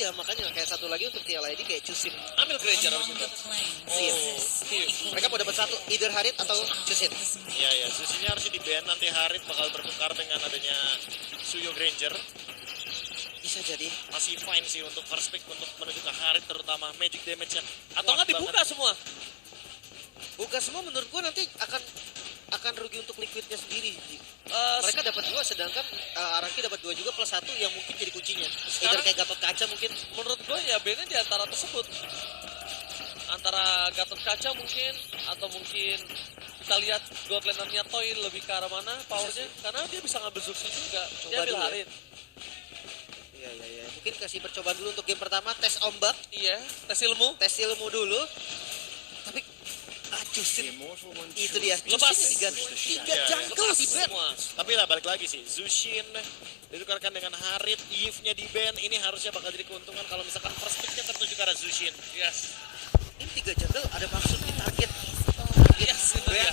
Iya, makanya kayak satu lagi untuk TLID kayak Chusin. Ambil Granger abis itu. Iya. Iya. Mereka mau dapat satu, either Harit atau Chusin. Iya, ya. Susinya harusnya di ban, nanti Harit bakal bertukar dengan adanya Suyo Granger. Bisa jadi. Masih fine sih untuk first pick untuk menuju ke Harit, terutama magic damage-nya. Atau nggak dibuka semua? Buka semua menurut gua nanti akan rugi untuk liquidnya sendiri. Mereka dapat 2 sedangkan Araki dapat 2 juga plus 1 yang mungkin jadi kuncinya. Either kayak Gatot Kaca mungkin. Menurut gue ya bandnya di antara tersebut. Antara Gatot Kaca mungkin, atau mungkin kita lihat God Laner-nya Toy lebih ke arah mana powernya. Karena dia bisa ngambil Zuxi juga. Dia Coba ambil dulu ya. Harit. Iya. Mungkin kasih percobaan dulu untuk game pertama, tes ombak, Iya, tes ilmu. tes ilmu dulu. Tapi Chusin itu dia. Lepas. Chusin tiga Iya, jungle di ban. Semua. Tapi lah balik lagi sih, Zushin ditukarkan dengan Harit, Eve-nya di ban, ini harusnya bakal jadi keuntungan kalau misalkan first pick-nya tertuju ke arah Zushin. Yes. Ini 3 jungle ada maksud di target. Yes, itu dia.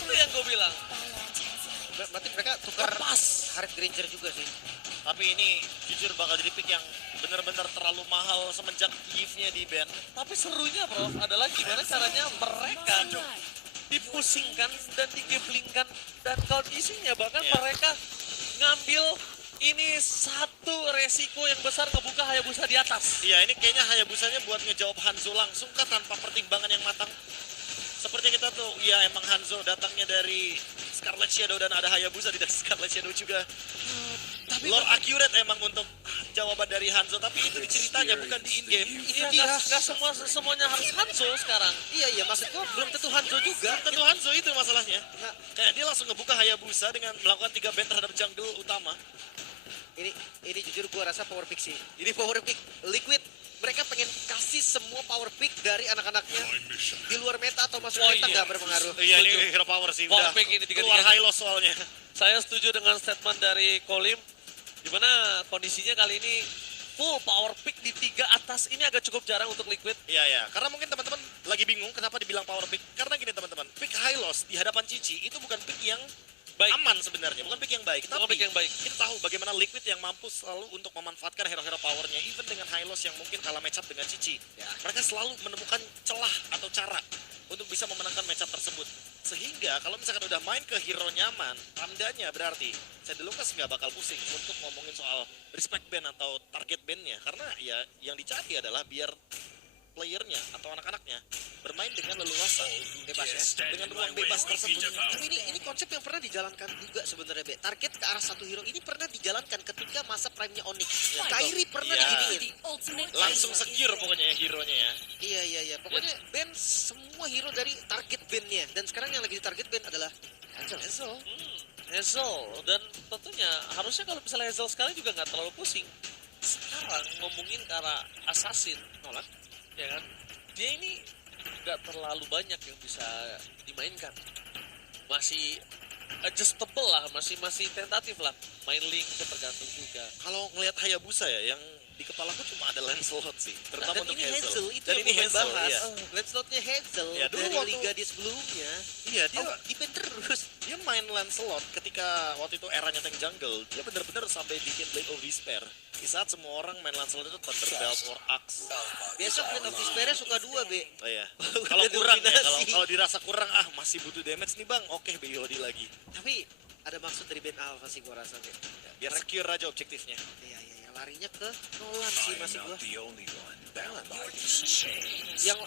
Itu yang gue bilang. Berarti mereka tukar pas Harit Granger juga sih. Tapi ini jujur bakal jadi pick yang benar-benar terlalu mahal semenjak Eve-nya di ban. Tapi serunya bro adalah gimana caranya mereka dipusingkan dan digamblingkan dan kondisinya bahkan Iya. mereka ngambil ini satu resiko yang besar ngebuka Hayabusa di atas. Iya, ini kayaknya Hayabusanya buat ngejawab Hanzo langsung kan tanpa pertimbangan yang matang. Seperti kita tuh, ya emang Hanzo datangnya dari Scarlet Shadow dan ada Hayabusa di Scarlet Shadow juga. Tapi Lord accurate emang untuk jawaban dari Hanzo, tapi itu di ceritanya bukan di in-game. Iya, dia. nggak semuanya harus Hanzo sekarang. Iya, maksud gua belum tentu Hanzo juga. Tentu Hanzo itu masalahnya. Nah, Kayak dia langsung ngebuka Hayabusa dengan melakukan 3 ban terhadap jungle utama. ini jujur gua rasa power pick sih. Ini power pick Liquid. Mereka pengen kasih semua power pick dari anak-anaknya di luar meta atau masuk Oh, meta iya. nggak berpengaruh. Iya, ini Setuju. hero power sih. Power Udah pick ini keluar tiga-tiganya. high loss soalnya. Saya setuju dengan statement dari Kolim, di mana kondisinya kali ini full power pick di 3 atas ini agak cukup jarang untuk Liquid. Iya. Karena mungkin teman-teman lagi bingung kenapa dibilang power pick. Karena gini teman-teman, pick high loss di hadapan Cici itu bukan pick yang Baik. aman sebenarnya, bukan pick yang baik. Bukan Tapi pick yang baik. kita tahu bagaimana Liquid yang mampu selalu untuk memanfaatkan hero-hero powernya, even dengan high loss yang mungkin kalah matchup dengan Cici. Ya. Mereka selalu menemukan celah atau cara untuk bisa memenangkan matchup tersebut. Sehingga kalau misalkan udah main ke hero nyaman, tandanya berarti saya dulu nggak bakal pusing untuk ngomongin soal respect ban atau target ban-nya. Karena ya yang dicari adalah biar playernya atau anak-anaknya bermain dengan leluasa, Bebas ya. dengan ruang bebas tersebut. Tapi ini konsep yang pernah dijalankan juga sebenarnya, Be. Target ke arah satu hero ini pernah dijalankan ketika masa prime-nya Onyx. Kyrie pernah Iya. diginiin. Langsung secure pokoknya ya hero-nya ya. Iya. Pokoknya ban semua hero dari target ban-nya. Dan sekarang yang lagi di target ban adalah Hazel. Hazel, dan tentunya harusnya kalau misalnya Hazel sekali juga nggak terlalu pusing. Sekarang ngomongin ke arah Assassin, Nolak. ya kan? Dia ini nggak terlalu banyak yang bisa dimainkan. Masih adjustable lah, masih tentatif lah. Main link itu tergantung juga. Kalau ngelihat Hayabusa ya, yang di kepalaku cuma ada Lancelot sih, terutama Dan untuk ini Hazel. Itu Dan yang ini mau Hazel, bahas. iya. Lancelotnya Hazel Ya, dulu dari waktu- liga di sebelumnya. Iya, dia Di ban terus. dia main Lancelot ketika waktu itu eranya tank jungle. Dia bener-bener sampai bikin Blade of Despair. Di saat semua orang main Lancelot itu Thunderbelt or Axe. Biasa Blade of Despair suka 2, Be. Oh iya. Udah Kalau kurang ya, dominasi. kalau dirasa kurang masih butuh damage nih bang. Oke, BOD lagi. Tapi ada maksud dari band Alpha sih gua rasa, Be. Biar secure aja objektifnya. Iya. Larinya ke Nolan sih masih gua. Yang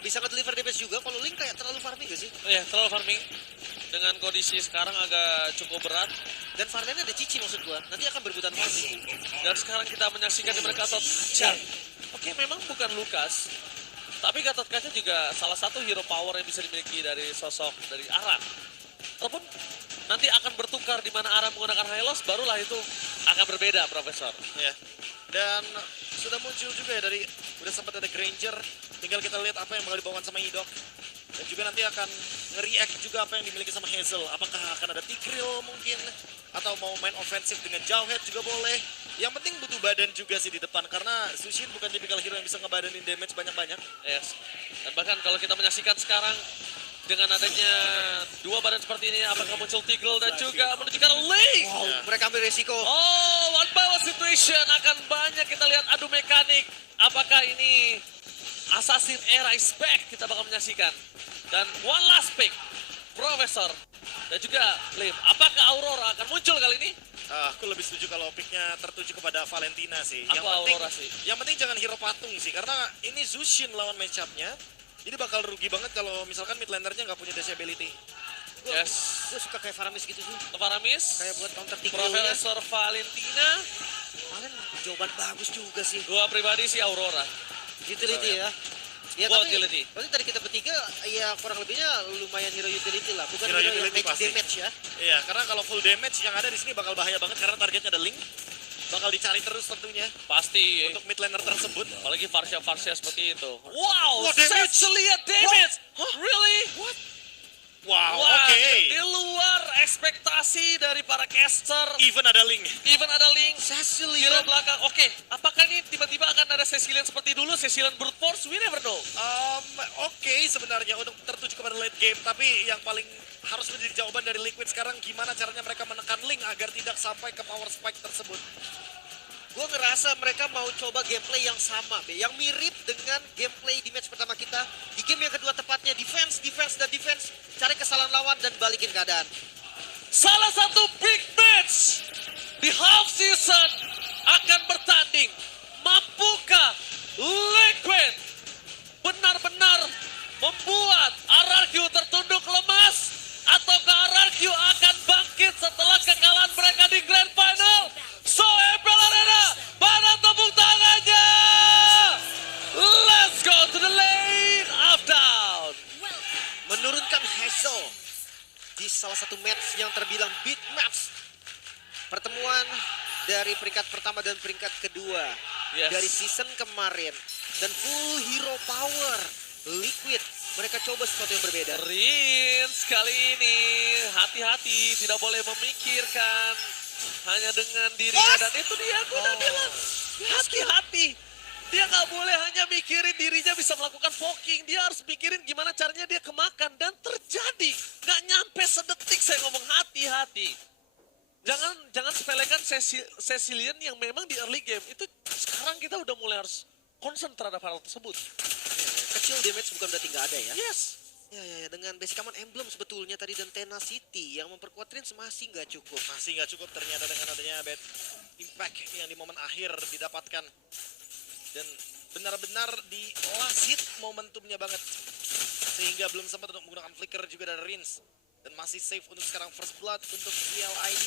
bisa nge-deliver damage juga. Kalau Link kayak terlalu farming gak sih? Ya, terlalu farming. Dengan kondisi sekarang agak cukup berat. Dan Vardennya ada Cici maksud gua. Nanti akan berebutan farming. Dan sekarang kita menyaksikan di mereka Gatot Kaca. Oke, memang bukan Lukas. Tapi Gatot Kaca juga salah satu hero power yang bisa dimiliki dari sosok dari Aran. Walaupun nanti akan bertukar di mana Aran menggunakan Hylos, barulah itu akan berbeda, Profesor. Ya. Dan sudah muncul juga ya dari udah sempat ada Granger. Tinggal kita lihat apa yang bakal dibawakan sama Idok. Dan juga nanti akan nge-react juga apa yang dimiliki sama Hazel. Apakah akan ada Tigril mungkin atau mau main ofensif dengan Jawhead juga boleh. Yang penting butuh badan juga sih di depan karena Zushin bukan tipikal hero yang bisa ngebadanin damage banyak-banyak. Yes. Dan bahkan kalau kita menyaksikan sekarang dengan adanya dua badan seperti ini, apakah muncul Tigril dan juga menunjukkan Link? Wow, mereka ambil resiko. Oh, one by one situation akan banyak kita lihat adu pick. Apakah ini Assassin Era is back? Kita bakal menyaksikan. Dan one last pick, Profesor dan juga Lim. Apakah Aurora akan muncul kali ini? Aku lebih setuju kalau picknya tertuju kepada Valentina sih. Aku Aurora sih. Yang penting jangan hero patung sih, karena ini Zushin lawan match-up-nya. Jadi bakal rugi banget kalau misalkan mid laner-nya nggak punya disability. Yes. Gue suka kayak Faramis gitu sih. Faramis, Kayak buat counter tigrealnya. Profesor Valentina. Paling jawaban bagus juga sih. Gua pribadi sih Aurora. Utility ya. Ya Buat tapi utility. berarti dari kita bertiga ya kurang lebihnya lumayan hero utility lah. Bukan Hero hero, yang utility match pasti. damage ya. Iya, karena kalau full damage yang ada di sini bakal bahaya banget karena targetnya ada Link. Bakal dicari terus tentunya Pasti. untuk mid laner tersebut. Apalagi Varsha seperti itu. Wow, Wah, damage. Cecilia damage. Really? Wow, Wah, oke. di luar ekspektasi dari para caster. Even ada Link. Even ada Link. Cecilia. Hero belakang. Oke, apakah ini tiba-tiba akan ada Cecilian seperti dulu? Cecilian brute force? We never know. Oke, sebenarnya untuk tertuju kepada late game, tapi yang paling harus menjadi jawaban dari Liquid sekarang gimana caranya mereka menekan Link agar tidak sampai ke power spike tersebut. Gue ngerasa mereka mau coba gameplay yang sama, Be. Yang mirip dengan gameplay di match pertama kita. Di game yang kedua tepatnya defense, dan defense. Cari kesalahan lawan dan balikin keadaan. Salah satu big match di half season akan bertanding. Mampukah Liquid benar-benar membuat RRQ tertunduk lemas? Ataukah RRQ akan bangkit setelah kekalahan mereka di Grand Final? So, April Arena, mana tepuk tangannya? Let's go to the lane of down. Menurunkan Hazel di salah satu match yang terbilang big match. Pertemuan dari peringkat pertama dan peringkat kedua Yes. dari season kemarin. Dan full hero power. Liquid, mereka coba sesuatu yang berbeda. Rins kali ini hati-hati, tidak boleh memikirkan hanya dengan dirinya. Dan itu dia, aku udah bilang hati-hati. Dia nggak boleh hanya mikirin dirinya bisa melakukan poking. Dia harus mikirin gimana caranya dia kemakan. Dan terjadi, nggak nyampe sedetik saya ngomong hati-hati. Jangan sepelekan Cecilian yang memang di early game. Itu sekarang kita udah mulai harus concern terhadap hal tersebut. Kecil damage bukan berarti nggak ada ya. Yes. Ya, dengan basic command emblem sebetulnya tadi dan tenacity yang memperkuat Rins masih nggak cukup. Masih nggak cukup ternyata dengan adanya bad impact yang di momen akhir didapatkan. Dan benar-benar di last hit momentumnya banget. Sehingga belum sempat untuk menggunakan flicker juga dari Rins. Dan masih safe untuk sekarang first blood untuk CLID.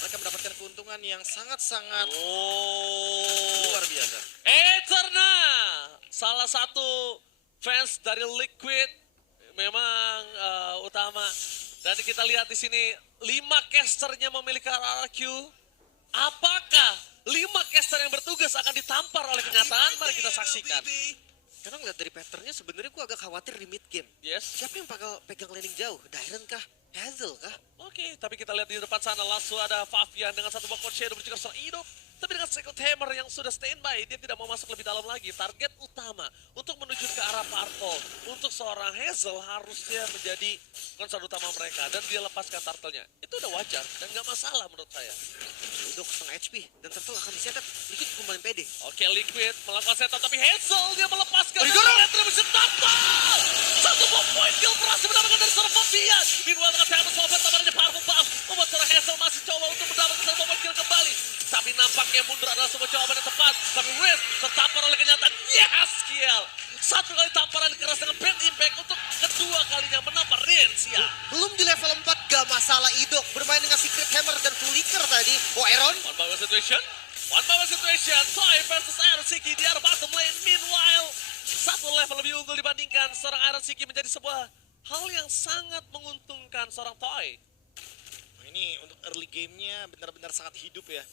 Mereka mendapatkan keuntungan yang sangat-sangat luar biasa. Eterna, salah satu fans dari Liquid memang utama. Dan kita lihat di sini 5 casternya memiliki RRQ. Apakah 5 caster yang bertugas akan ditampar oleh kenyataan? Mari kita saksikan. Karena ngeliat dari patternnya sebenarnya gue agak khawatir di mid game. Yes. Siapa yang bakal pegang laning jauh? Dairen kah? Hazel kah? Oke, tapi kita lihat di depan sana langsung ada Fabian dengan satu backward shadow menuju ke seorang hidup. Tapi dengan Second Hammer yang sudah standby, dia tidak mau masuk lebih dalam lagi. Target utama untuk menuju ke arah Purple. Untuk seorang Hazel harusnya menjadi concern utama mereka. Dan dia lepaskan turtle-nya. Itu udah wajar dan nggak masalah menurut saya. Udah setengah HP dan Turtle akan disetup. Liquid kembali pede. Oke, Liquid melakukan setup tapi Hazel dia melepaskan. Origoro! Retribution tampal! Satu point kill berhasil mendapatkan dari seorang Fabian. Meanwhile dengan Tempest Wobble tamparannya powerful buff. Membuat seorang Hazel masih coba untuk mendapatkan satu point kill kembali. Tapi nampaknya mundur adalah sebuah jawaban yang tepat. Tapi Riz tertampar oleh kenyataan. Yes, kill. Satu kali tamparan keras dengan bad impact untuk kedua kalinya menampar Rins ya. Belum di level 4 gak masalah Idok. Bermain dengan Secret Hammer dan Flicker tadi. Oh Aaron. One by one situation. Toy versus Iron Siki di arah bottom lane. Meanwhile, satu level lebih unggul dibandingkan seorang Iron Siki menjadi sebuah hal yang sangat menguntungkan seorang Toy. Nah, ini untuk early gamenya benar-benar sangat hidup ya.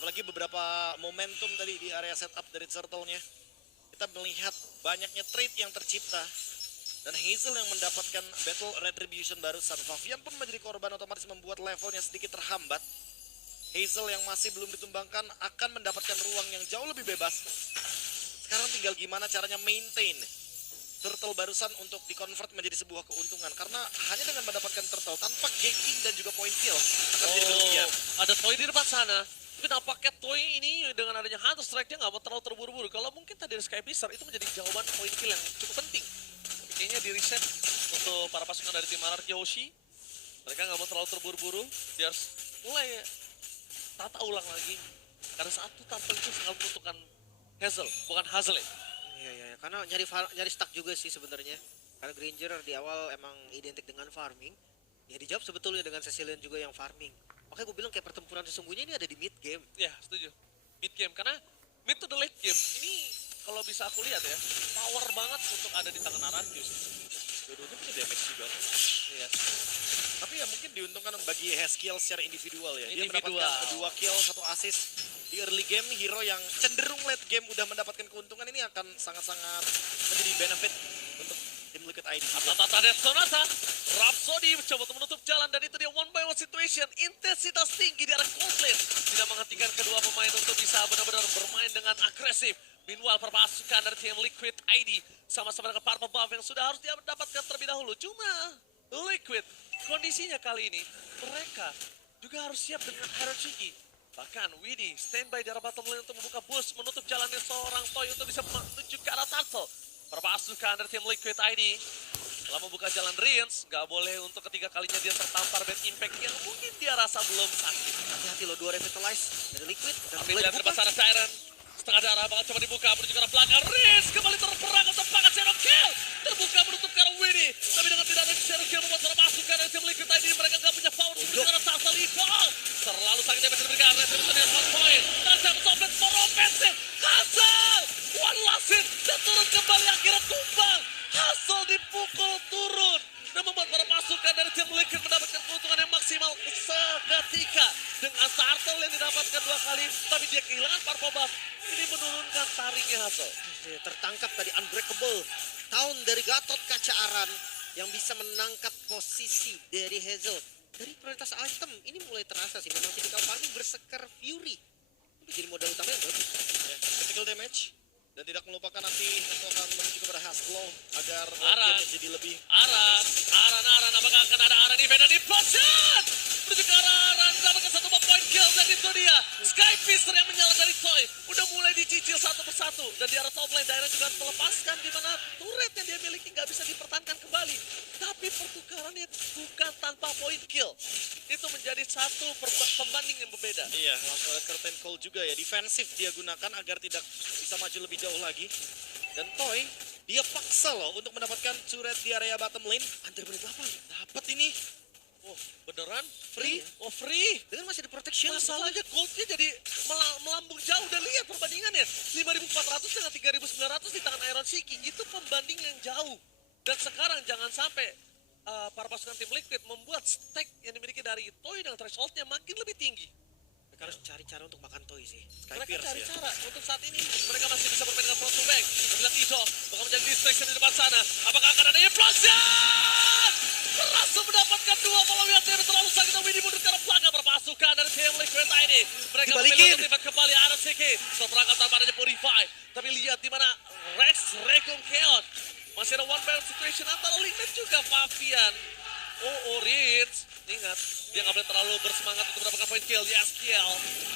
Apalagi beberapa momentum tadi di area setup dari Turtle-nya. Kita melihat banyaknya trade yang tercipta. Dan Hazel yang mendapatkan battle retribution barusan. Fabian pun menjadi korban otomatis membuat levelnya sedikit terhambat. Hazel yang masih belum ditumbangkan akan mendapatkan ruang yang jauh lebih bebas. Sekarang tinggal gimana caranya maintain Turtle barusan untuk di-convert menjadi sebuah keuntungan. Karena hanya dengan mendapatkan Turtle tanpa ganking dan juga point kill akan jadi kerugian. Ada Toy di depan sana. Tapi nampaknya Toy ini dengan adanya Hunter Strike dia nggak mau terlalu terburu-buru. Kalau mungkin tadi ada Sky Pisar itu menjadi jawaban point kill yang cukup penting. Tapi kayaknya di reset untuk para pasukan dari tim Anarchy Hoshi. Mereka nggak mau terlalu terburu-buru. Dia harus mulai tata ulang lagi. Karena satu tampil itu sangat menentukan Hazel, bukan Hazel ya. Iya, karena nyari stuck juga sih sebenarnya. Karena Granger di awal emang identik dengan farming. Ya dijawab sebetulnya dengan Cecilion juga yang farming. Makanya gue bilang kayak pertempuran sesungguhnya ini ada di mid game. Ya, setuju. Mid game, karena mid to the late game. Ini kalau bisa aku lihat ya, power banget untuk ada di tangan Aratius. Dua-duanya punya damage juga. Yes. Tapi ya mungkin diuntungkan bagi Haskill secara individual ya. Dia Individual. mendapatkan 2 kill, 1 assist di early game. Hero yang cenderung late game udah mendapatkan keuntungan ini akan sangat-sangat menjadi benefit untuk tim Liquid ID. Tata dan Sonata, Rhapsody mencoba untuk menutup jalan dan itu dia one by one situation. Intensitas tinggi di arah Coldplay tidak menghentikan kedua pemain untuk bisa benar-benar bermain dengan agresif. Meanwhile, perpasukan dari tim Liquid ID sama-sama dengan Purple Buff yang sudah harus dia mendapatkan terlebih dahulu. Cuma Liquid kondisinya kali ini mereka juga harus siap dengan Iron Shiki. Bahkan Widdy standby di arah bottom lane untuk membuka boost menutup jalannya seorang Toy untuk bisa menuju ke arah Turtle. Perpasukan dari tim Liquid ID telah membuka jalan Rins, gak boleh untuk ketiga kalinya dia tertampar bad impact yang mungkin dia rasa belum sakit. Hati-hati lo, 2 revitalize dari Liquid. Dan Tapi mulai lihat dibuka. depan sana Siren, setengah darah banget coba dibuka menuju ke arah belakang. Rins kembali terperang untuk pangkat Zero Kill. Terbuka menutup ke arah Widdy, tapi dengan tidak ada Zero Kill membuat perpasukan dari tim Liquid ID mereka gak punya power menuju ke arah Turtle Eagle. Terlalu sakit yang bisa diberikan, Retribution dengan 1 point. Hazel mencoba for offensive. Hazel! One last hit dan turun kembali akhirnya tumbang. Hazel dipukul turun dan membuat para pasukan dari tim Liquid mendapatkan keuntungan yang maksimal seketika dengan Turtle yang didapatkan 2 kali, tapi dia kehilangan Purple Buff. Ini menurunkan taringnya Hazel. Tertangkap tadi Unbreakable Tahun dari Gatot Kaca Aran yang bisa menangkap posisi dari Hazel. Dari prioritas item ini mulai terasa sih, memang tipikal farming bersekar Fury. Itu jadi modal utama yang bagus. Ya, critical damage. Dan tidak melupakan nanti itu akan menuju kepada Hasbro agar Aran. game jadi lebih Aran, apakah akan ada Aran event dan diplosion menuju ke arah Aran, mendapatkan 1 point kill dan itu dia Sky Pister yang menyala dari Toy udah mulai dicicil satu persatu dan di arah top lane daerah juga melepaskan di mana turret yang dia miliki nggak bisa dipertahankan kembali, tapi pertukarannya bukan tanpa point kill, itu menjadi satu pembanding yang berbeda. Iya, langsung ada curtain call juga ya. Defensif dia gunakan agar tidak bisa maju lebih jauh lagi. Dan Toy, dia paksa loh untuk mendapatkan turret di area bottom lane. Hampir menit 8. Dapat ini. Oh beneran? Free? Oh free? Dengan masih ada protection. Masalahnya goldnya jadi melambung jauh dan lihat perbandingannya 5.400 dengan 3.900 di tangan Iron Shiki, itu pembanding yang jauh. Dan sekarang jangan sampai para pasukan tim Liquid membuat stack yang dimiliki dari Toy dengan thresholdnya makin lebih tinggi. Mereka harus cari cara untuk makan Toy sih. Mereka Pierce cari ya. cara untuk saat ini mereka masih bisa bermain dengan front to back. Melihat Ido bakal menjadi distraction di depan sana. Apakah akan ada implosion? Berhasil mendapatkan 2 malam yang tidak terlalu sakit. Widdy mundur ke arah belakang berpasukan dari tim Liquid ini. Mereka Dibalikin. memilih untuk tiba kembali Iron Shiki. Seperangkat tanpa adanya Purify. Tapi lihat di mana Rex Regum Chaos. Masih ada one battle situation antara Liquid juga Fabian. Rins. Ingat, dia nggak boleh terlalu bersemangat untuk mendapatkan point kill. Yaskiel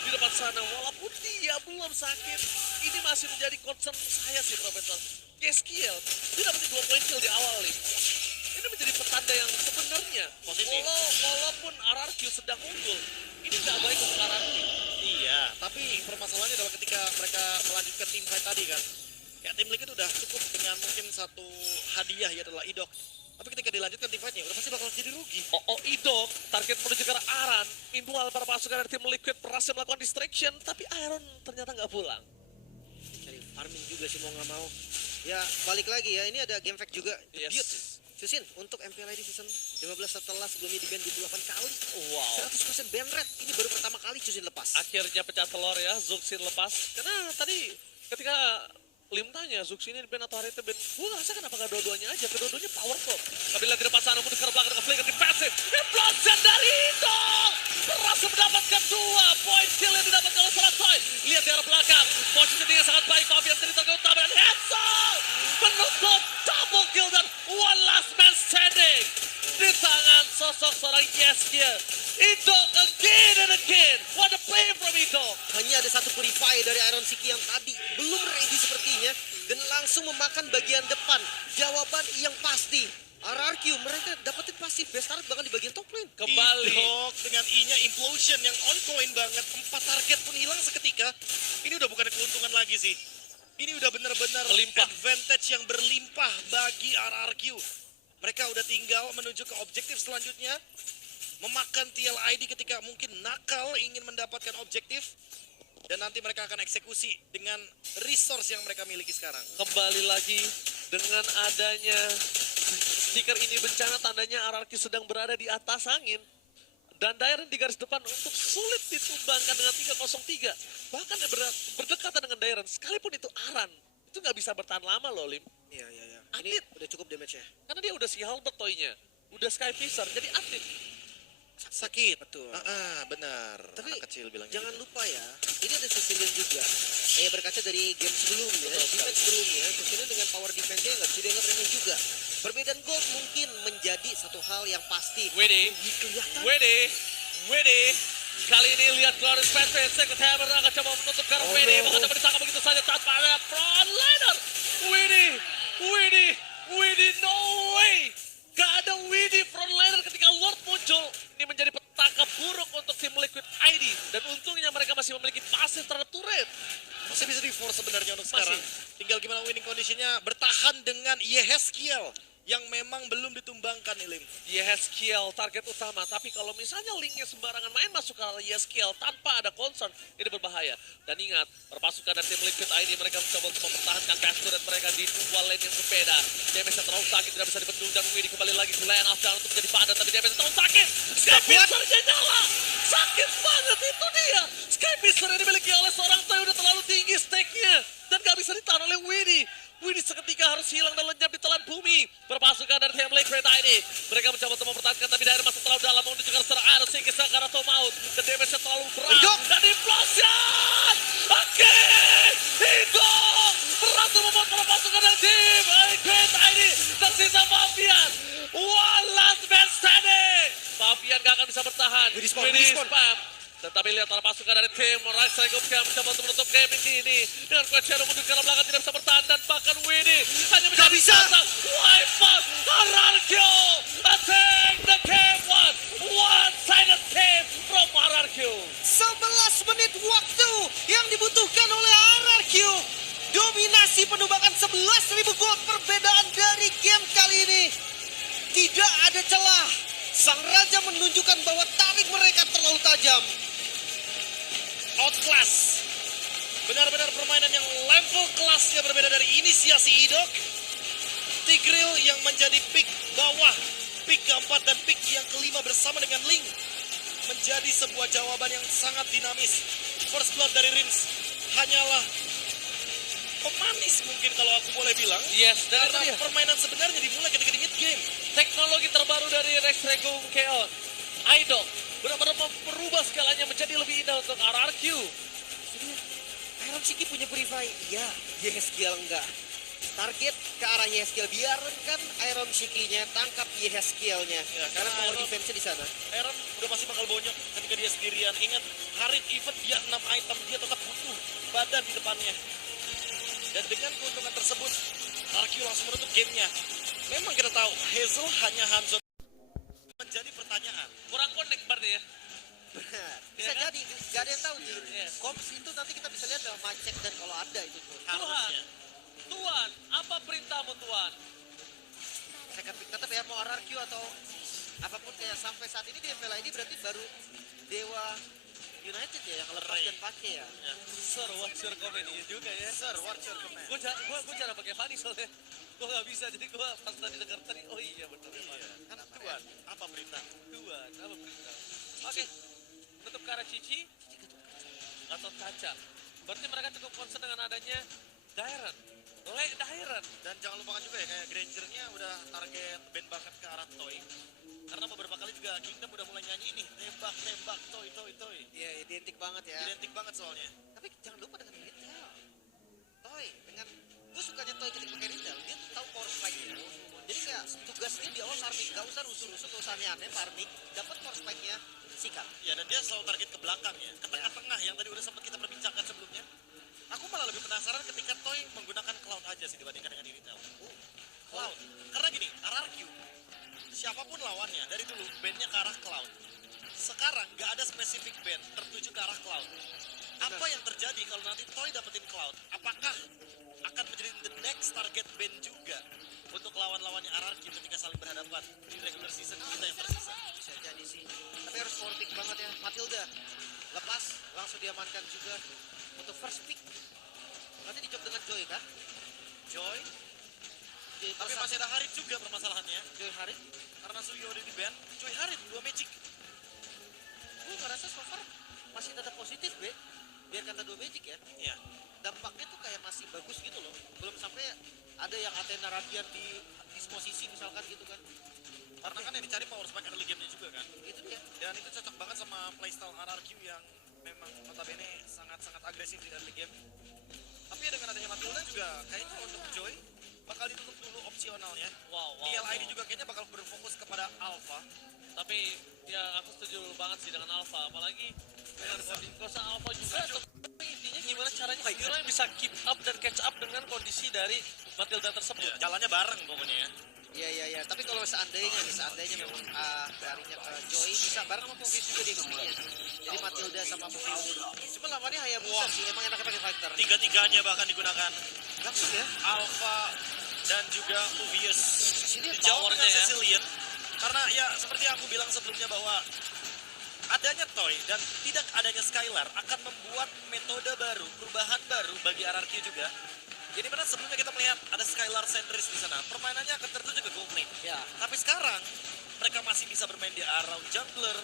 di depan sana, walaupun dia belum sakit, ini masih menjadi concern saya sih, Profesor. Yaskiel, dia dapat 2 point kill di awal nih. Ini menjadi petanda yang sebenarnya Positif. walaupun RRQ sedang unggul, ini nggak baik untuk RRQ. Iya, tapi permasalahannya adalah ketika mereka melanjutkan team fight tadi kan. Ya tim Liquid udah cukup dengan mungkin satu hadiah ya adalah Idok. Tapi ketika dilanjutkan team fight-nya udah pasti bakal jadi rugi. Idok, target menuju ke arah Aran. Meanwhile, para pasukan dari tim Liquid berhasil melakukan distraction, tapi Iron ternyata nggak pulang. Cari farming juga sih mau nggak mau. Ya balik lagi ya, ini ada game fact juga. Yes. Debut Susin untuk MPL ID season 15 setelah sebelumnya di ban 28 kali. Wow. 100% ban rate. Ini baru pertama kali Susin lepas. Akhirnya pecah telur ya, Zuxin lepas. Karena tadi ketika Lim tanya, Zuxin ini ban atau Harita ban? Gue ngerasa kenapa gak dua-duanya aja, kedua-duanya power kok. Tapi lihat di depan sana, mundur ke belakang dengan flicker defensif. Implosion dari Ito! Berhasil mendapatkan 2 point kill yang didapatkan oleh Saratoy. Lihat di arah belakang, posisi dia sangat baik. Fabian jadi target utama dan Hansel menutup double kill dan one last man standing di tangan sosok seorang Yaskiel. Ito again and again. What a play from Ito. belum ready sepertinya dan langsung memakan bagian depan. Jawaban yang pasti. RRQ mereka dapetin pasti best target bahkan di bagian top lane. Kembali. Idok dengan I-nya implosion yang on point banget. 4 target pun hilang seketika. Ini udah bukan keuntungan lagi sih. Ini udah benar-benar Melimpah. advantage yang berlimpah bagi RRQ. Mereka udah tinggal menuju ke objektif selanjutnya. Memakan TLID ketika mungkin nakal ingin mendapatkan objektif. Dan nanti mereka akan eksekusi dengan resource yang mereka miliki sekarang. Kembali lagi dengan adanya stiker ini bencana, tandanya RRQ sedang berada di atas angin. Dan Dairen di garis depan untuk sulit ditumbangkan dengan 303. Bahkan berdekatan dengan Dairen, sekalipun itu Aran, itu nggak bisa bertahan lama loh, Lim. Iya. Ini Atlet. udah cukup damage-nya. Karena dia udah si Halbert toy-nya, udah Sky Fisher, jadi atlet. Sakit. Betul. Benar. Tapi Anak kecil bilang jangan gitu. lupa ya, ini ada Sicilian juga. Berkaca dari game sebelumnya, Betul sekali. defense sebelumnya, Sicilian dengan power defense-nya nggak bisa dianggap remeh juga. Perbedaan gold mungkin menjadi satu hal yang pasti. Wede, Kelihatan. Wede. Kali ini lihat Glorious Patriot, Secret Hammer akan coba menutup karena Oh, Wede no. bakal coba ditangkap begitu saja tanpa ada frontliner. Wede, no way. Gak ada Wede frontliner ketika Lord muncul. Ini menjadi petaka buruk untuk tim Liquid ID. Dan untungnya mereka masih memiliki pasif terhadap turret. Masih bisa di force sebenarnya untuk Masih. sekarang. Tinggal gimana winning conditionnya bertahan dengan Yeheskiel yang memang belum ditumbangkan nih, Lim. Yeskiel target utama, tapi kalau misalnya linknya sembarangan main masuk ke Yeskiel tanpa ada concern, ini berbahaya. Dan ingat, perpasukan dari tim Liquid ID mereka mencoba untuk mempertahankan cash turret mereka di dua lane yang berbeda. Damage yang terlalu sakit tidak bisa dibendung dan Widi kembali lagi ke lane of down untuk menjadi padat, tapi damage yang terlalu sakit. Sky Piercer-nya nyala, sakit banget itu dia. Sky Piercer yang dimiliki oleh seorang Toy udah terlalu tinggi stake-nya dan gak bisa ditahan oleh Widi. Widi seketika harus hilang dan lenyap di telan bumi. Perpasukan dari tim Liquid ID. Mereka mencoba untuk mempertahankan tapi Dairen masuk terlalu dalam. Menuju ke secara arus sehingga Sakara atau maut. Dan damage-nya terlalu berat. Hidup. Dan implosion! Oke! Hidup! Berhasil membuat perpasukan dari tim Liquid ID. Tersisa Fabian. One last man standing. Fabian gak akan bisa bertahan. Widi spawn. Spam. Tetapi lihat para pasukan dari tim Raksasa Gupka mencoba untuk menutup game ini dengan Quest Shadow mundur ke belakang tidak bisa bertahan dan bahkan Widi hanya Gak bisa. wipe out Ararkyo attack the game one-sided game from Ararkyo. 11 menit waktu yang dibutuhkan oleh RRQ. Dominasi penumbakan 11.000 gol perbedaan dari game kali ini. Tidak ada celah. Sang Raja menunjukkan bahwa tarik mereka terlalu tajam. Outclass. Benar-benar permainan yang level kelasnya berbeda dari inisiasi Idok. Tigreal yang menjadi pick bawah, pick keempat dan pick yang kelima bersama dengan Link. Menjadi sebuah jawaban yang sangat dinamis. First blood dari Rins hanyalah pemanis mungkin kalau aku boleh bilang. Yes, dan itu Karena dia. permainan sebenarnya dimulai ketika di mid game. Teknologi terbaru dari Rex Regum KO Idol benar-benar merubah segalanya menjadi lebih indah untuk RRQ. Iron Shiki punya purify. Ya, Yeheskiel enggak. Target ke arah Yeheskiel. Biarkan Iron Shiki-nya tangkap Yeheskiel-nya. Ya, Karena karena power Iron- defense-nya di sana. Aaron udah pasti bakal bonyok ketika dia sendirian. Ingat, Harit event dia 6 item, dia tetap butuh badan di depannya. Dan dengan keuntungan tersebut, RRQ langsung menutup gamenya. Memang kita tahu, Hazel hanya Hanzo. Menjadi pertanyaan. Kurang connect berarti ya. Benar. Bisa Ya kan? jadi. Gak ada yang tahu. Ji. Yes. Kops itu nanti kita bisa lihat dalam mic check dan kalau ada itu tuh. Tuhan, Tuan, apa perintahmu Tuan? Saya tetap ya mau RRQ atau apapun kayak sampai saat ini di MPL ini berarti baru Dewa United ya yang lepas dan pakai ya. Sir, what's your comment? Iya juga ya. Sir, what's your comment? Gue cara pakai Fanny soalnya. Gue gak bisa, jadi gue pas tadi denger tadi, oh iya bener ya Fanny. Kan Tuan, apa perintah? Tuan, apa perintah? Oke, menutup ke arah Cici, Gatot Kaca. Berarti mereka cukup concern dengan adanya Dairen. Dairen. Dan jangan lupakan juga ya, kayak Granger-nya udah target band bakat ke arah Toy. Karena beberapa kali juga Kingdom udah mulai nyanyi ini, tembak, Toy. Iya, identik banget ya. Identik banget soalnya. Tapi jangan lupa dengan retail. Toy dengan gue sukanya Toy ketika pakai retail, dia tuh tahu power spike-nya. Jadi kayak tugas dia di awal farming, gak usah rusuh-rusuh, gak usah aneh-aneh farming, dapat power spike-nya, sikat. Ya, dan dia selalu target ke belakang ya, ke tengah-tengah yang tadi udah sempat kita perbincangkan sebelumnya. Aku malah malah lebih penasaran ketika Toy menggunakan Cloud aja sih dibandingkan dengan Iritel. Cloud. Karena gini, RRQ, siapapun lawannya, dari dulu bandnya ke arah Cloud. Sekarang nggak ada spesifik band tertuju ke arah Cloud. Apa yang terjadi kalau nanti Toy dapetin Cloud? Apakah akan menjadi the next target band juga untuk lawan-lawannya RRQ ketika saling berhadapan di regular season kita yang tersisa? Bisa jadi sih. Tapi harus power pick banget ya. Matilda lepas langsung diamankan juga untuk first pick. Nanti dicoba dengan Joy kah? Joy, Joy tapi Persat- masih ada Harit juga permasalahannya. Joy Harit. Karena Suyo udah di band, Joy Harit 2 Magic. Gue ngerasa so far masih tetap positif, Be. Biar kata 2 Magic ya. Iya. Dampaknya tuh kayak masih bagus gitu loh. Belum sampai ada yang Athena Radiant di disposisi misalkan gitu kan. Karena kan yang dicari power spike early game-nya juga kan. Itu dia. Dan itu cocok banget sama playstyle RRQ yang memang notabene sangat-sangat agresif di early game. Tapi ya dengan adanya Matilda juga kayaknya untuk Joy bakal ditutup dulu opsionalnya. Wow. DLID juga kayaknya bakal berfokus kepada Alpha. Tapi ya aku setuju banget sih dengan Alpha, apalagi dengan kondisi Alpha juga. Tapi intinya gimana caranya hero yang bisa keep up dan catch up dengan kondisi dari Matilda tersebut. Ya, jalannya bareng pokoknya ya. Iya. Tapi kalau seandainya memang darinya ke Joy bisa bareng sama Focus juga di XP-nya. Jadi Matilda sama Focus. Cuma lawannya Hayabusa sih, emang enaknya pakai fighter. Tiga-tiganya bahkan digunakan. Langsung ya. Alpha dan juga Movius. Sini Dijawab dengan powernya ya. Sicilian. Karena ya seperti yang aku bilang sebelumnya bahwa adanya Toy dan tidak adanya Skylar akan membuat metode baru, perubahan baru bagi RRQ juga. Jadi mana sebelumnya kita melihat ada Skylar sentris di sana, permainannya akan tertuju ke gold lane. Ya. Tapi sekarang mereka masih bisa bermain di around jungler,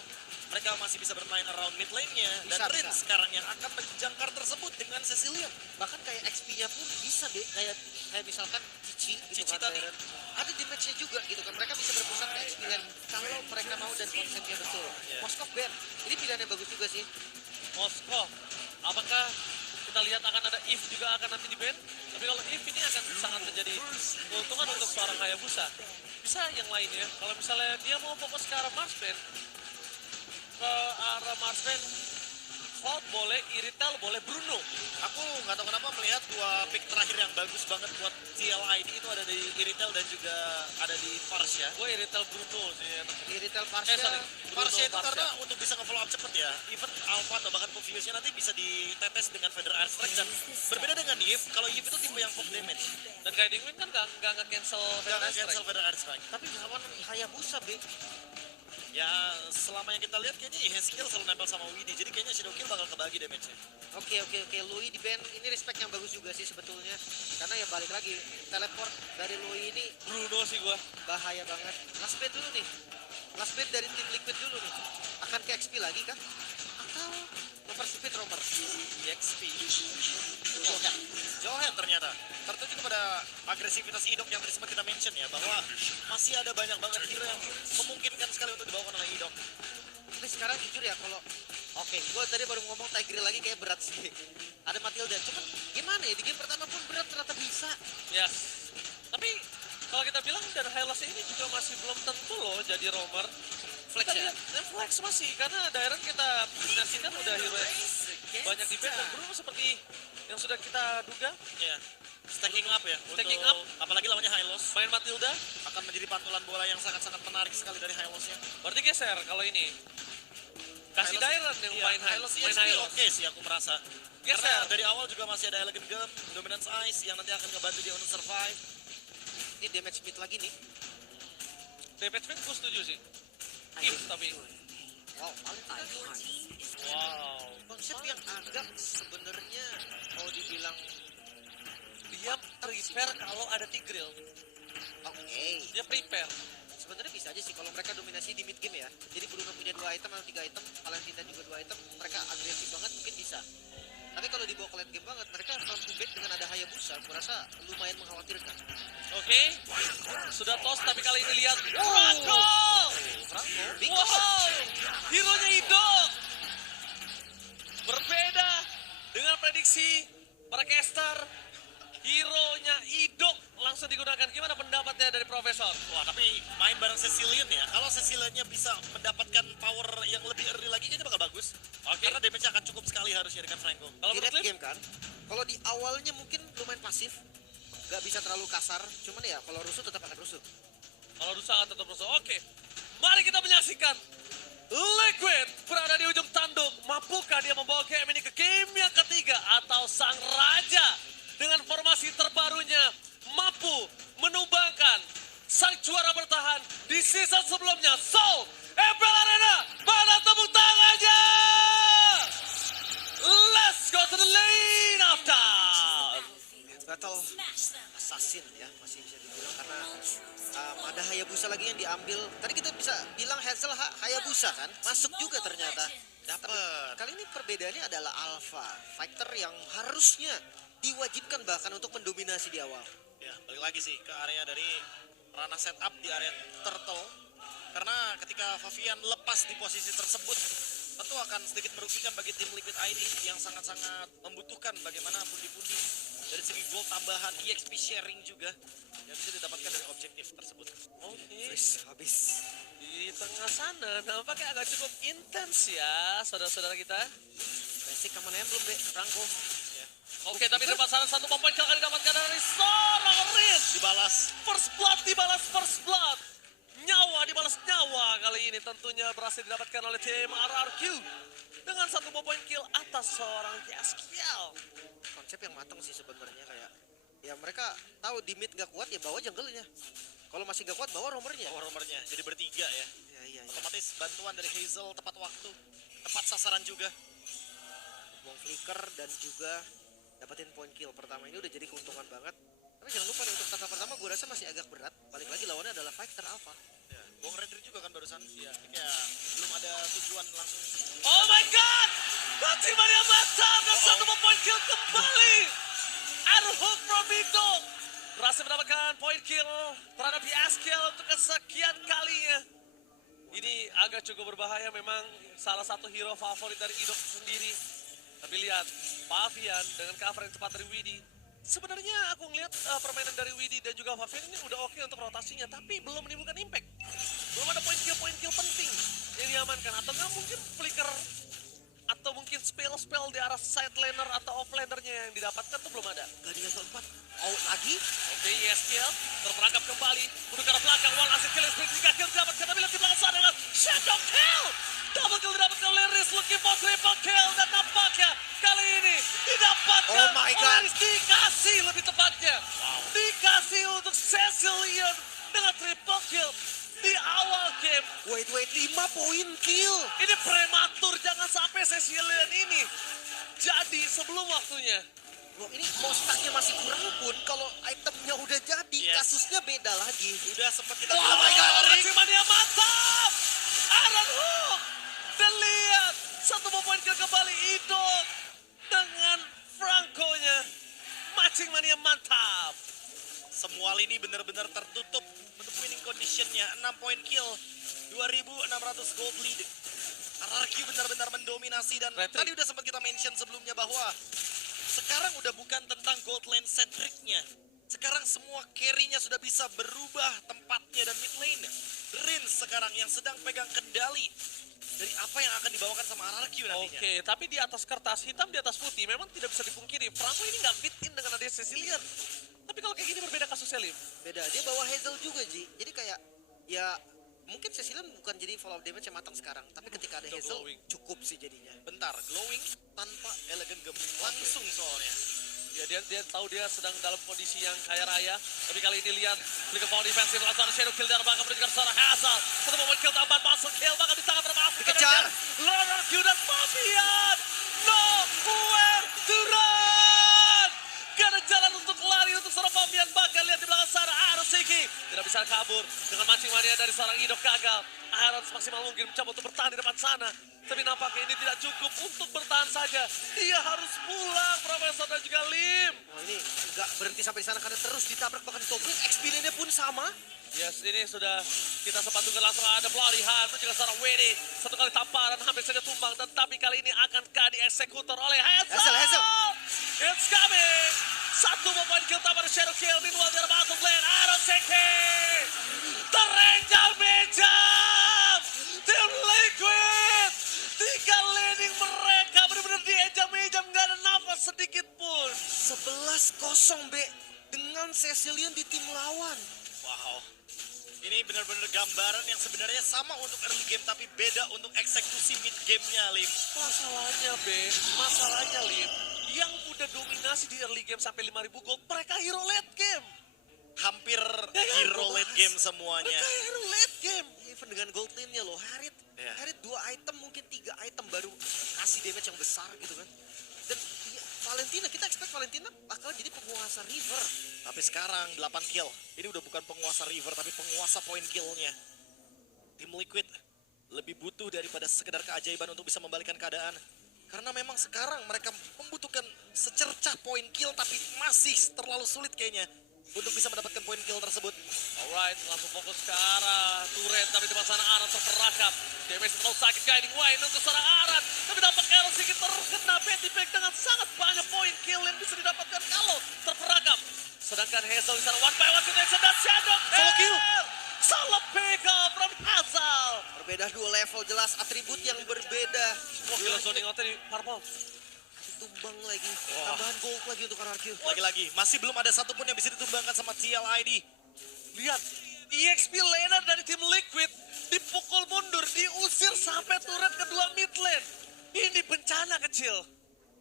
mereka masih bisa bermain around mid lane-nya, dan Bisa, Rin bisa. sekarang yang akan menjangkar tersebut dengan Cecilion. Bahkan kayak XP-nya pun bisa deh, kayak misalkan Cici gitu Cici kan, tadi. Darren. Ada damage-nya juga gitu kan. Mereka bisa berpusat ke XP lane kalau mereka mau dan konsepnya betul. Yeah. Moskov Ben, ini pilihan yang bagus juga sih. Moskow, apakah kita lihat akan ada If juga akan nanti di band? Tapi kalau If ini akan sangat menjadi keuntungan untuk seorang Hayabusa. Bisa yang lainnya, kalau misalnya dia mau fokus ke arah Marsman, Cloud boleh, Iritel boleh, Bruno. Aku nggak tahu kenapa melihat dua pick terakhir yang bagus banget buat TLID itu ada di Iritel dan juga ada di Parsha. Gue Iritel Bruno sih. Di retail Parsha, sorry. Parsha itu Parsha. karena untuk bisa nge-follow up cepet ya, even Alpha atau bahkan Confusion nanti bisa ditetes dengan Feather Airstrike dan berbeda dengan Yves, kalau Yves itu tipe yang pop damage Dan Guiding Wind kan nggak nge-cancel dan Feather cancel Strike. Feather Airstrike. tapi lawan Hayabusa, Be. Ya selama yang kita lihat kayaknya Heskill selalu nempel sama Widi, jadi kayaknya Shadow Kill bakal kebagi damage-nya. Oke. Louis di band ini respect yang bagus juga sih sebetulnya. Karena ya balik lagi, teleport dari Louis ini Bruno sih gue. bahaya banget. Last band dulu nih. Last band dari tim Liquid dulu nih. Akan ke XP lagi kah? Atau mempersempit Romer? EXP Johan ternyata tertuju kepada agresivitas Idok yang tadi sempat kita mention ya, bahwa masih ada banyak banget hero yang memungkinkan sekali untuk dibawakan oleh Idok. Tapi sekarang jujur ya kalau gue tadi baru ngomong Tiger lagi kayak berat sih. Ada Matilda, cuman gimana ya di game pertama pun berat ternyata bisa. Yes. Tapi kalau kita bilang dan Hylos ini juga masih belum tentu loh jadi roamer. Flex Kita ya? lihat, flex masih karena Dairon kita kombinasikan udah hero yang banyak di band dan Bruno seperti yang sudah kita duga Ya, stacking up ya. Stacking untuk, apalagi lawannya Hylos main Matilda akan menjadi pantulan bola yang sangat-sangat menarik sekali dari Hylosnya. berarti geser kalau ini kasih Hylos- Dairon yang iya, main Hylos main EXP Hylos. oke sih aku merasa. Geser. Karena dari awal juga masih ada Elegant Gun, Dominance Ice yang nanti akan ngebantu dia untuk survive. Ini damage speed lagi nih. Damage Win gue setuju sih. If tapi Wow, Valentine. wow Konsep yang agak sebenarnya mau dibilang dia prepare kalau ada Tigreal oke. dia prepare. Sebenarnya bisa aja sih kalau mereka dominasi di mid game ya. Jadi Bruno punya 2 item atau 3 item, Valentina juga 2 item, mereka agresif banget mungkin bisa. Tapi kalau dibawa ke late game banget, mereka front to back dengan ada Hayabusa, aku rasa lumayan mengkhawatirkan. Oke, sudah toss tapi kali ini lihat Franco. Franco, Wow, hero-nya Idok. Berbeda dengan prediksi para caster, hero-nya Idok langsung digunakan. Gimana pendapatnya dari Profesor? Wah, tapi main bareng Cecilion ya. Kalau Cecilionnya bisa mendapatkan power yang lebih early lagi kayaknya bakal bagus. Oke. Karena damage-nya akan cukup sekali harusnya dengan Franco. Kalau Di menurut late Lim? game kan. Kalau di awalnya mungkin lumayan pasif. Gak bisa terlalu kasar. Cuman ya kalau rusuh tetap akan rusuh. Kalau rusak akan tetap rusuh. Oke. Mari kita menyaksikan Liquid berada di ujung tanduk. Mampukah dia membawa game ini ke game yang ketiga? Atau sang raja dengan formasi terbarunya mampu menumbangkan sang juara bertahan di season sebelumnya. So, April Arena, mana tepuk tangannya? Let's go to the lane of down. Battle assassin ya masih bisa dibilang karena ada Hayabusa lagi yang diambil. Tadi kita bisa bilang Hazel Hayabusa kan masuk juga ternyata. Dapat. Kali ini perbedaannya adalah Alpha fighter yang harusnya diwajibkan bahkan untuk mendominasi di awal. Ya, balik lagi sih ke area dari ranah setup di area turtle. Karena ketika Favian lepas di posisi tersebut, tentu akan sedikit merugikan bagi tim Liquid ID yang sangat-sangat membutuhkan bagaimana pundi-pundi dari segi gold tambahan, EXP sharing juga yang bisa didapatkan dari objektif tersebut. Oke. Habis. Di tengah sana nampaknya agak cukup intens ya saudara-saudara kita. Basic Common Emblem deh, Franco. Ya. Oke, tapi di depan sana satu poin kill akan didapatkan dari seorang Riz. Dibalas. First blood dibalas first blood. Nyawa dibalas nyawa kali ini tentunya berhasil didapatkan oleh tim RRQ. Dengan satu poin kill atas seorang Jaskiel. Konsep yang matang sih sebenarnya kayak ya mereka tahu di mid gak kuat ya bawa jungle-nya. Kalau masih gak kuat bawa roamernya. Power nomornya jadi bertiga ya. Iya. Otomatis bantuan dari Hazel tepat waktu, tepat sasaran juga. Buang flicker dan juga dapetin point kill pertama ini udah jadi keuntungan banget. Tapi jangan lupa nih untuk tahap pertama gue rasa masih agak berat. Balik lagi lawannya adalah fighter Alpha. Ya, buang retri juga kan barusan. Iya. Kayak belum ada tujuan langsung. Oh my god! Mati Maria mantap dan satu poin kill kembali. Airhook from Indo berhasil mendapatkan poin kill terhadap Jaskiel untuk kesekian kalinya. Ini agak cukup berbahaya memang salah satu hero favorit dari Idok sendiri. Tapi lihat, Favian dengan cover yang tepat dari Widi. Sebenarnya aku ngeliat permainan dari Widi dan juga Favian ini udah oke untuk rotasinya, tapi belum menimbulkan impact. Belum ada poin kill penting yang diamankan. Atau nggak mungkin flicker atau mungkin spell di arah side laner atau off lanernya yang didapatkan tuh belum ada. Gak di level 4. Out lagi. Oke, Jaskiel terperangkap kembali. Menuju ke arah belakang, one asset kill, sprint 3 kill didapatkan. Tapi lihat di belakang sana adalah shadow kill. Double kill didapatkan oleh Riz, looking for triple kill. Dan nampaknya kali ini didapatkan Oh my God. oleh Riz. Dikasih lebih tepatnya. Dikasih untuk Cecilion dengan triple kill di awal game. Wait 5 poin kill. Ini prematur, jangan sampai Cecilion ini jadi sebelum waktunya. Wah, ini mau stacknya masih kurang pun kalau itemnya udah jadi Yes. kasusnya beda lagi. Udah sempat kita Oh bilang, my God, Riz mania mantap. Aaron Hook. Dan lihat, satu poin kill kembali Idol dengan Franco-nya. Matching mania mantap. semua lini benar-benar tertutup untuk winning conditionnya. 6 poin kill, 2.600 gold lead. RRQ benar-benar mendominasi dan Retri. tadi udah sempat kita mention sebelumnya bahwa sekarang udah bukan tentang gold lane centric-nya. Sekarang semua carry-nya sudah bisa berubah tempatnya dan mid lane. Rin sekarang yang sedang pegang kendali dari apa yang akan dibawakan sama RRQ nantinya. Oke, tapi di atas kertas, hitam di atas putih, memang tidak bisa dipungkiri. Franco ini nggak fit in dengan adanya Cecilion. Tapi kalau kayak gini berbeda kasusnya, Lim. Beda, dia bawa Hazel juga Ji. Jadi kayak ya mungkin Cecilion bukan jadi follow up damage yang matang sekarang, tapi ketika ada Udah Hazel glowing. cukup sih jadinya. Bentar, glowing tanpa elegan gem. Langsung soalnya. Ya, dia tahu dia sedang dalam kondisi yang kaya raya. Tapi kali ini lihat, flicker power defensif langsung ada shadow kill dari belakang menuju ke seorang Hazel. Satu momen kill tambahan, masuk kill, bahkan di tangan berapa Dikejar. Lord Q dan Fabian. Nowhere to run. Gak ada jalan untuk lari untuk seorang Fabian. Bahkan lihat di belakang sana, Arosiki tidak bisa kabur dengan mancing mania dari seorang Idok gagal. Aaron semaksimal mungkin mencoba untuk bertahan di depan sana. Tapi nampaknya ini tidak cukup untuk bertahan saja. Dia harus pulang, Profesor dan juga Lim. Wah, ini nggak berhenti sampai di sana karena terus ditabrak bahkan Tobin. XP-nya pun sama. Yes, ini sudah kita sempat tunggu langsung ada pelarihan menuju ke seorang Wede. Satu kali tamparan hampir saja tumbang, tetapi kali ini akankah dieksekutor oleh Hazel? Hazel. It's coming. Satu poin kill tambah dari Shadow Kill. Meanwhile dari bottom lane, Aroseki. Terenjang bijak. Tim Liquid sedikit pun. 11-0 B dengan Cecilion di tim lawan. Wow. Ini benar-benar gambaran yang sebenarnya sama untuk early game tapi beda untuk eksekusi mid game-nya, Lim. Masalahnya, Lim, yang udah dominasi di early game sampai 5.000 gold, mereka hero late game. Hampir Ya, hero gua late bahas. game semuanya. Mereka hero late game. Even dengan gold lane-nya loh, Harit. Iya. Harit 2 item, mungkin 3 item baru kasih damage yang besar gitu kan. Dan ya, Valentina, kita expect Valentina bakal jadi penguasa river. Tapi sekarang 8 kill. Ini udah bukan penguasa river tapi penguasa point kill-nya. Tim Liquid lebih butuh daripada sekedar keajaiban untuk bisa membalikkan keadaan. Karena memang sekarang mereka membutuhkan secercah point kill tapi masih terlalu sulit kayaknya untuk bisa mendapatkan point kill tersebut. Alright, langsung fokus ke arah turret, tapi di depan sana Aran terperangkap. Damage terlalu sakit, guiding wine untuk seorang Aran. Tapi dapat Errol sedikit terkena Betty Pack dengan sangat banyak point kill yang bisa didapatkan kalau terperangkap. Sedangkan Hazel di sana one by one situation dan Shadow Solo kill. Solo pick up from Hazel. Berbeda 2 level, jelas atribut yang berbeda. Wah, gila zoning out di purple. Tumbang lagi, Wah. tambahan gold lagi untuk RRQ. Lagi-lagi masih belum ada satupun yang bisa ditumbangkan sama TLID. Lihat, EXP laner dari tim Liquid dipukul mundur, diusir sampai turret kedua mid lane. Ini bencana kecil.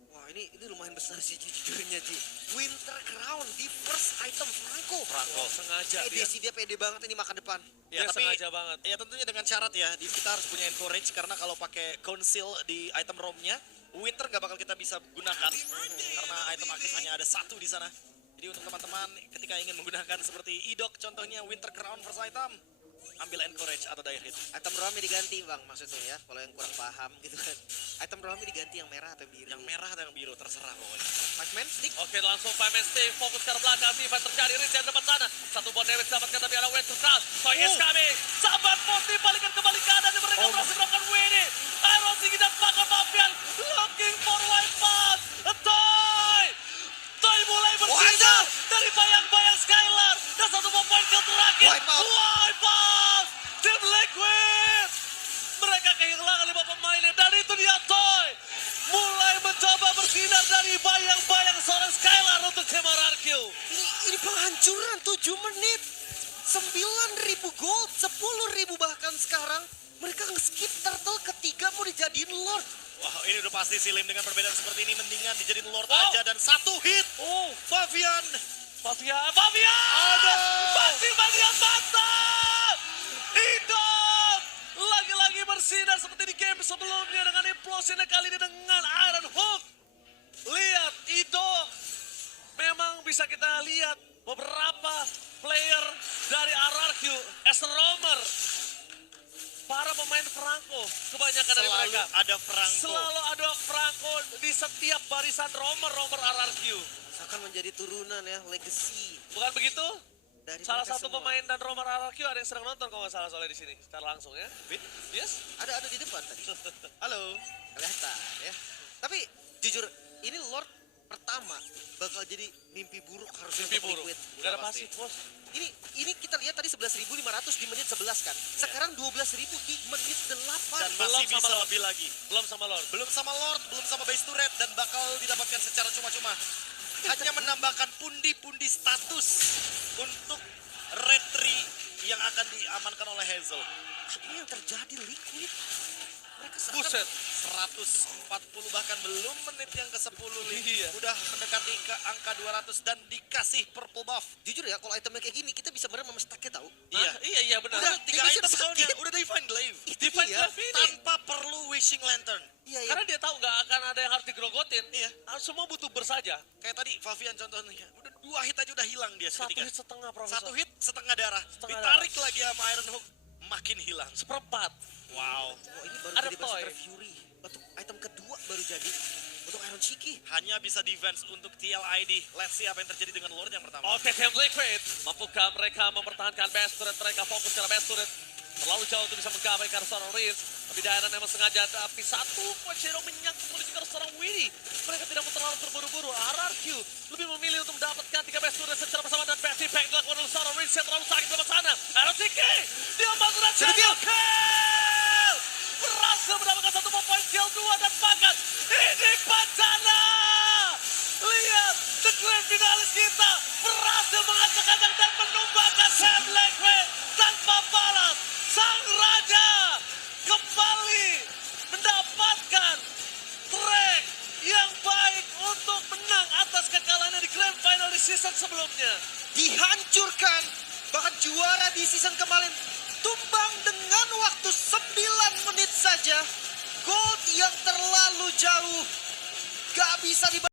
Wah, ini lumayan besar sih jujurnya, Ci. Winter Crown di first item Franco. Sengaja Pede sih, dia pede banget ini makan depan. Dia sengaja banget. Ya tentunya dengan syarat ya, kita harus punya encourage karena kalau pakai conceal di item ROM-nya, Winter gak bakal kita bisa gunakan karena item aktif hanya ada 1 di sana. Jadi untuk teman-teman ketika ingin menggunakan seperti Idok contohnya Winter Crown first item, ambil encourage atau dire hit. Item roamnya diganti, Bang, maksudnya ya. Kalau yang kurang paham gitu kan. Item roamnya diganti yang merah atau biru. Yang merah atau yang biru terserah pokoknya. Five man stick. Oke, langsung 5 man stick, fokus ke arah belakang, Tifa tercari Rich yang depan sana. Satu bon damage dapatkan tapi ada Winter Crown. Toyes coming, sahabat Poti balikan kembali ke kanan dan mereka berhasil melakukan Winnie. Iron Sigi dan Pakar Mafian looking for wipe pass. Toy mulai bersinar dari bayang-bayang Skylar. Dan satu bom point kill terakhir. Wipe out. Wipe out. Tim Liquid. Mereka kehilangan 5 pemainnya dan itu dia Toy. Mulai mencoba bersinar dari bayang-bayang seorang Skylar untuk tim RRQ. Ini penghancuran 7 menit. 9.000 gold, 10.000 bahkan sekarang. Mereka nge-skip turtle ketiga mau dijadiin lord. Wah ini udah pasti sih Lim dengan perbedaan seperti ini mendingan dijadiin Lord Wow. aja dan 1 hit. Oh, Fabian. Fabian! Aduh. Masih melihat mantap! Idok! Lagi-lagi bersinar seperti di game sebelumnya dengan implosinya kali ini dengan Iron Hook. Lihat, Idok. Memang bisa kita lihat beberapa player dari RRQ as a roamer. Para pemain Franco, kebanyakan dari Selalu mereka. ada Franco. Selalu ada Franco di setiap barisan roamer RRQ. Akan menjadi turunan ya, legacy. Bukan begitu? Dari Salah mereka satu semua. pemain dan roamer RRQ ada yang sedang nonton kalau nggak salah soalnya di sini secara langsung ya. Fit? Yes? Ada di depan tadi. Halo. Kelihatan ya. Tapi jujur, ini Lord pertama bakal jadi mimpi buruk harusnya Mimpi untuk buruk. Liquid. Gak ada pasti. pasif bos. Ini kita lihat tadi 11.500 di menit 11 kan. Sekarang 12.000 di menit 8. Dan Belum masih sama bisa Lord. lebih lagi. Belum sama Lord. Belum sama Lord, belum sama base turret dan bakal didapatkan secara cuma-cuma. Hanya menambahkan pundi-pundi status untuk retri yang akan diamankan oleh Hazel. Ini yang terjadi Liquid. Mereka Buset. 140 bahkan belum menit yang ke-10 Iya. udah mendekati ke angka 200 dan dikasih purple buff. jujur ya, kalau itemnya kayak gini kita bisa benar memestaknya tahu. Iya. Iya benar. Udah 3 Divine item sakit. soalnya, udah Divine Glaive. Itu Divine dia. Glaive ini. Tanpa perlu Wishing Lantern. Iya, iya. Karena dia tahu nggak akan ada yang harus digerogotin. Iya. Semua butuh bersaja. Kayak tadi Fabian contohnya, udah 2 hit aja udah hilang dia 1 seketika. hit setengah Profesor. 1 hit setengah darah. Setengah Ditarik lagi sama Iron Hook, makin hilang. seperempat. Wow. Oh, ini baru Ada jadi toy. Berserker Fury. Untuk item kedua baru jadi. Untuk Iron Shiki. Hanya bisa defense untuk TLID. Let's see apa yang terjadi dengan Lord yang pertama. Oke, tim Liquid. Mampukah mereka mempertahankan best turret? Mereka fokus ke best turret. Terlalu jauh untuk bisa mengabaikan seorang Riz. Tapi Diana memang sengaja, tapi satu Pochero menyangkut menuju ke seorang Winnie. Mereka tidak mau terlalu terburu-buru. RRQ lebih memilih untuk mendapatkan 3 best turret secara bersama dan Betty Pack dilakukan oleh seorang Riz yang terlalu sakit di sana. RCK, dia masuk dan Shadow kill! Berhasil mendapatkan 1 poin kill 2 dan pangkat. Ini bencana! sebelumnya. Dihancurkan. Bahkan juara di season kemarin tumbang dengan waktu 9 menit saja. Gold yang terlalu jauh. Gak bisa dibalas.